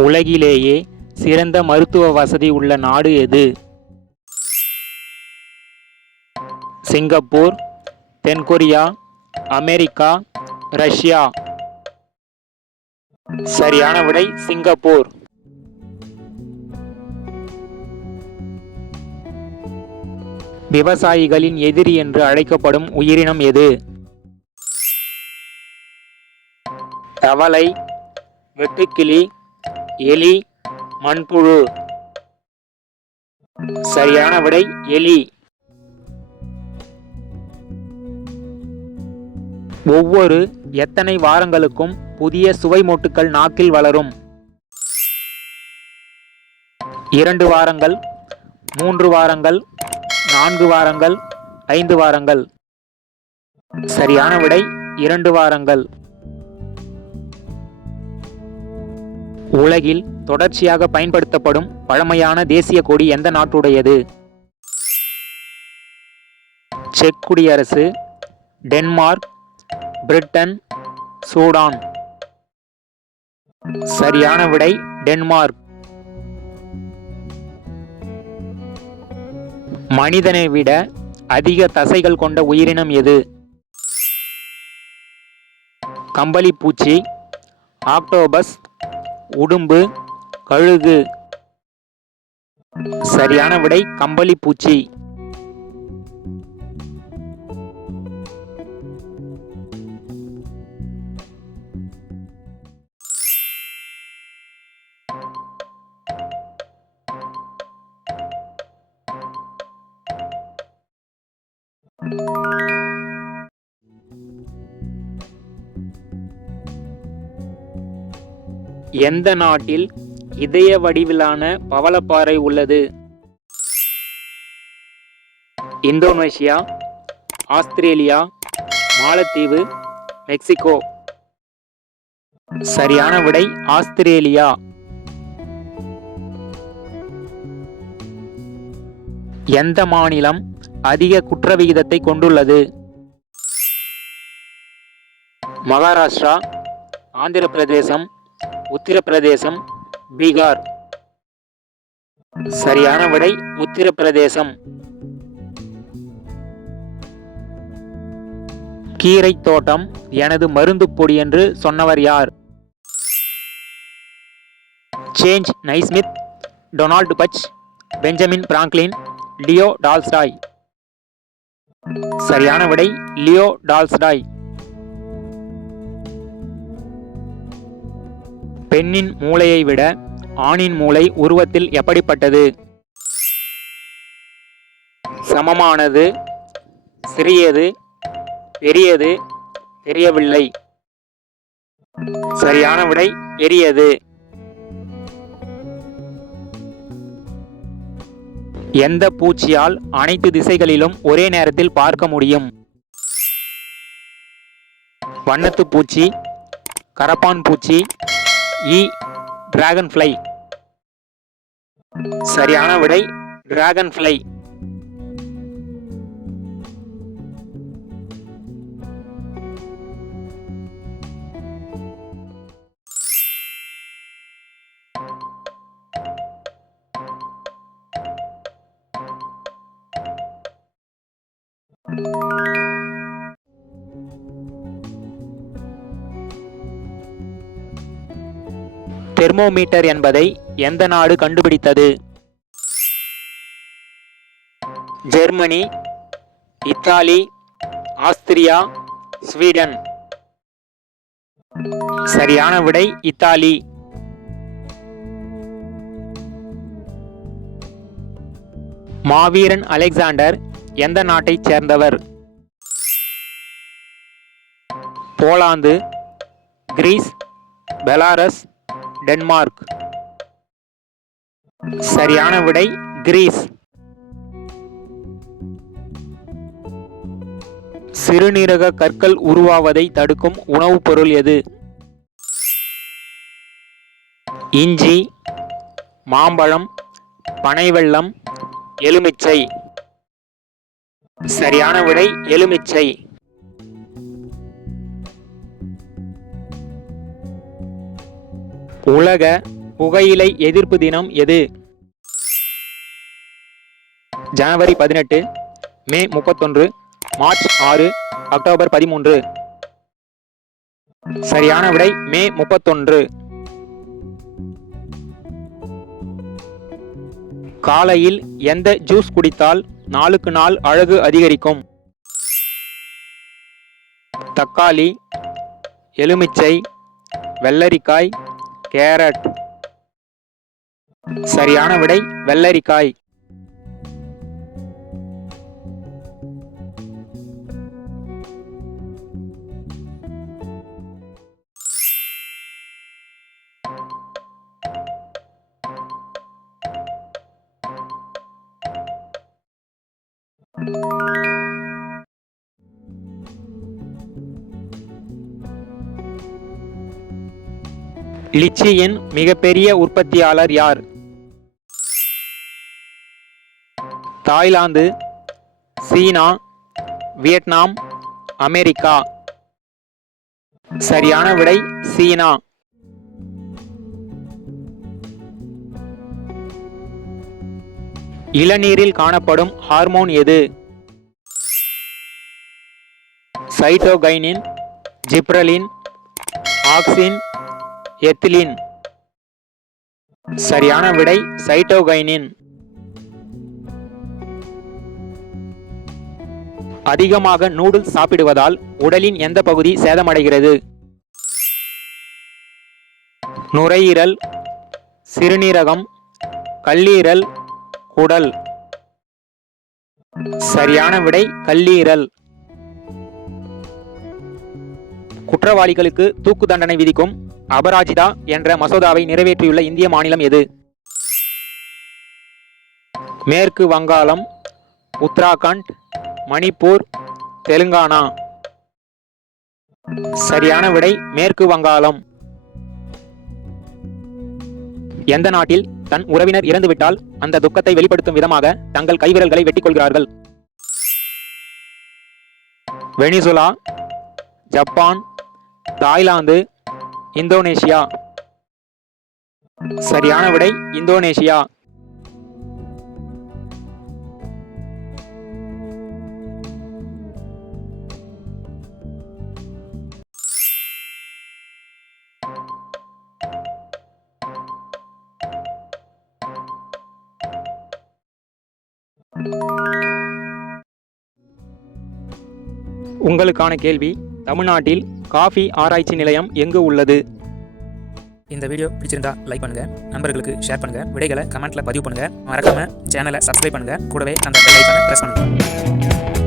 உலகிலேயே சிறந்த மருத்துவ வசதி உள்ள நாடு எது? சிங்கப்பூர், தென்கொரியா, அமெரிக்கா, ரஷ்யா. சரியான விடை சிங்கப்பூர். விவசாயிகளின் எதிரி என்று அழைக்கப்படும் உயிரினம் எது? தவளை, வெட்டுக்கிளி, எலி, மண்புழு. சரியான விடை எலி. ஒவ்வொரு எத்தனை வாரங்களுக்கும் புதிய சுவை மொட்டுக்கள் நாக்கில் வளரும்? 2 வாரங்கள், 3 வாரங்கள், 4 வாரங்கள், 5 வாரங்கள். சரியான விடை 2 வாரங்கள். உலகில் தொடர்ச்சியாக பயன்படுத்தப்படும் பழமையான தேசிய கொடி எந்த நாட்டுடையது? செக் குடியரசு, டென்மார்க், பிரிட்டன், சூடான். சரியான விடை டென்மார்க். மனிதனை விட அதிக தசைகள் கொண்ட உயிரினம் எது? கம்பளிப்பூச்சி, ஆக்டோபஸ், உடும்பு, கழுகு. சரியான விடை கம்பளிப்பூச்சி. எந்த நாட்டில் இதய வடிவிலான பவளப்பாறை உள்ளது? இந்தோனேஷியா, ஆஸ்திரேலியா, மாலத்தீவு, மெக்சிகோ. சரியான விடை ஆஸ்திரேலியா. எந்த மாநிலம் அதிக குற்ற விகிதத்தை கொண்டுள்ளது? மகாராஷ்டிரா, ஆந்திர பிரதேசம், உத்தரப்பிரதேசம், பீகார். சரியான விடை உத்தரப்பிரதேசம். கீரை தோட்டம் எனது மருந்து பொடி என்று சொன்னவர் யார்? சேஞ்ச் நைஸ்மித், டொனால்டு பச், பெஞ்சமின் பிராங்க்லின், லியோ டால்ஸ்டாய். சரியான விடை லியோ டால்ஸ்டாய். பெண்ணின் மூளையை விட ஆணின் மூளை உருவத்தில் எப்படிப்பட்டது? சமமானது, சிறியது, பெரியது, தெரியவில்லை. சரியான விடை பெரியது. எந்த பூச்சியால் அனைத்து திசைகளிலும் ஒரே நேரத்தில் பார்க்க முடியும்? வண்ணத்து பூச்சி, கரப்பான் பூச்சி, டிராகன் ஃப்ளை. சரியான விடை டிராகன் ஃப்ளை. தெர்மோமீட்டர் என்பதை எந்த நாடு கண்டுபிடித்தது? Germany, Italy, Austria, Sweden. சரியான விடை இத்தாலி. மாவீரன் அலெக்சாண்டர் எந்த நாட்டைச் சேர்ந்தவர்? Poland, Greece, Belarus, Denmark. சரியான விடை கிரீஸ். சிறுநீரக கற்கள் உருவாவதை தடுக்கும் உணவுப் பொருள் எது? இஞ்சி, மாம்பழம், பனைவெல்லம், எலுமிச்சை. சரியான விடை எலுமிச்சை. உலக புகையிலை எதிர்ப்பு தினம் எது? ஜனவரி 18, மே 31, மார்ச் 6, அக்டோபர் 13. சரியான விடை மே 31. காலையில் எந்த ஜூஸ் குடித்தால் நாளுக்கு நாள் அழகு அதிகரிக்கும்? தக்காளி, எலுமிச்சை, வெள்ளரிக்காய், கேரட். சரியான விடை வெள்ளரிக்காய். லிச்சியின் மிகப்பெரிய உற்பத்தியாளர் யார்? தாய்லாந்து, சீனா, வியட்நாம், அமெரிக்கா. சரியான விடை சீனா. இளநீரில் காணப்படும் ஹார்மோன் எது? Cytokinin, gibberellin, auxin, ethylene. சரியான விடை சைட்டோகைனின். அதிகமாக நூடுல்ஸ் சாப்பிடுவதால் உடலின் எந்த பகுதி சேதமடைகிறது? நுரையீரல், சிறுநீரகம், கல்லீரல், குடல். சரியான விடை கல்லீரல். குற்றவாளிகளுக்கு தூக்கு தண்டனை விதிக்கும் அபராஜிதா என்ற மசோதாவை நிறைவேற்றியுள்ள இந்திய மாநிலம் எது? மேற்கு வங்காளம், உத்தராகண்ட், மணிப்பூர், தெலுங்கானா. சரியான விடை மேற்கு வங்காளம். எந்த நாட்டில் தன் உறவினர் இறந்துவிட்டால் அந்த துக்கத்தை வெளிப்படுத்தும் விதமாக தங்கள் கைவிரல்களை வெட்டிக் கொள்கிறார்கள்? Venezuela, Japan, Thailand, Indonesia. சரியான விடை இந்தோனேஷியா. உங்களுக்கான கேள்வி, தமிழ்நாட்டில் காஃபி ஆராய்ச்சி நிலையம் எங்கு உள்ளது? இந்த வீடியோ பிடிச்சிருந்தா லைக் பண்ணுங்க, நண்பர்களுக்கு ஷேர் பண்ணுங்க, விடைகளை கமெண்ட்ல பதிவு பண்ணுங்க, மறக்காம சேனலை சப்ஸ்கிரைப் பண்ணுங்க, கூடவே அந்த பெல் ஐகானை பிரஸ் பண்ணுங்க.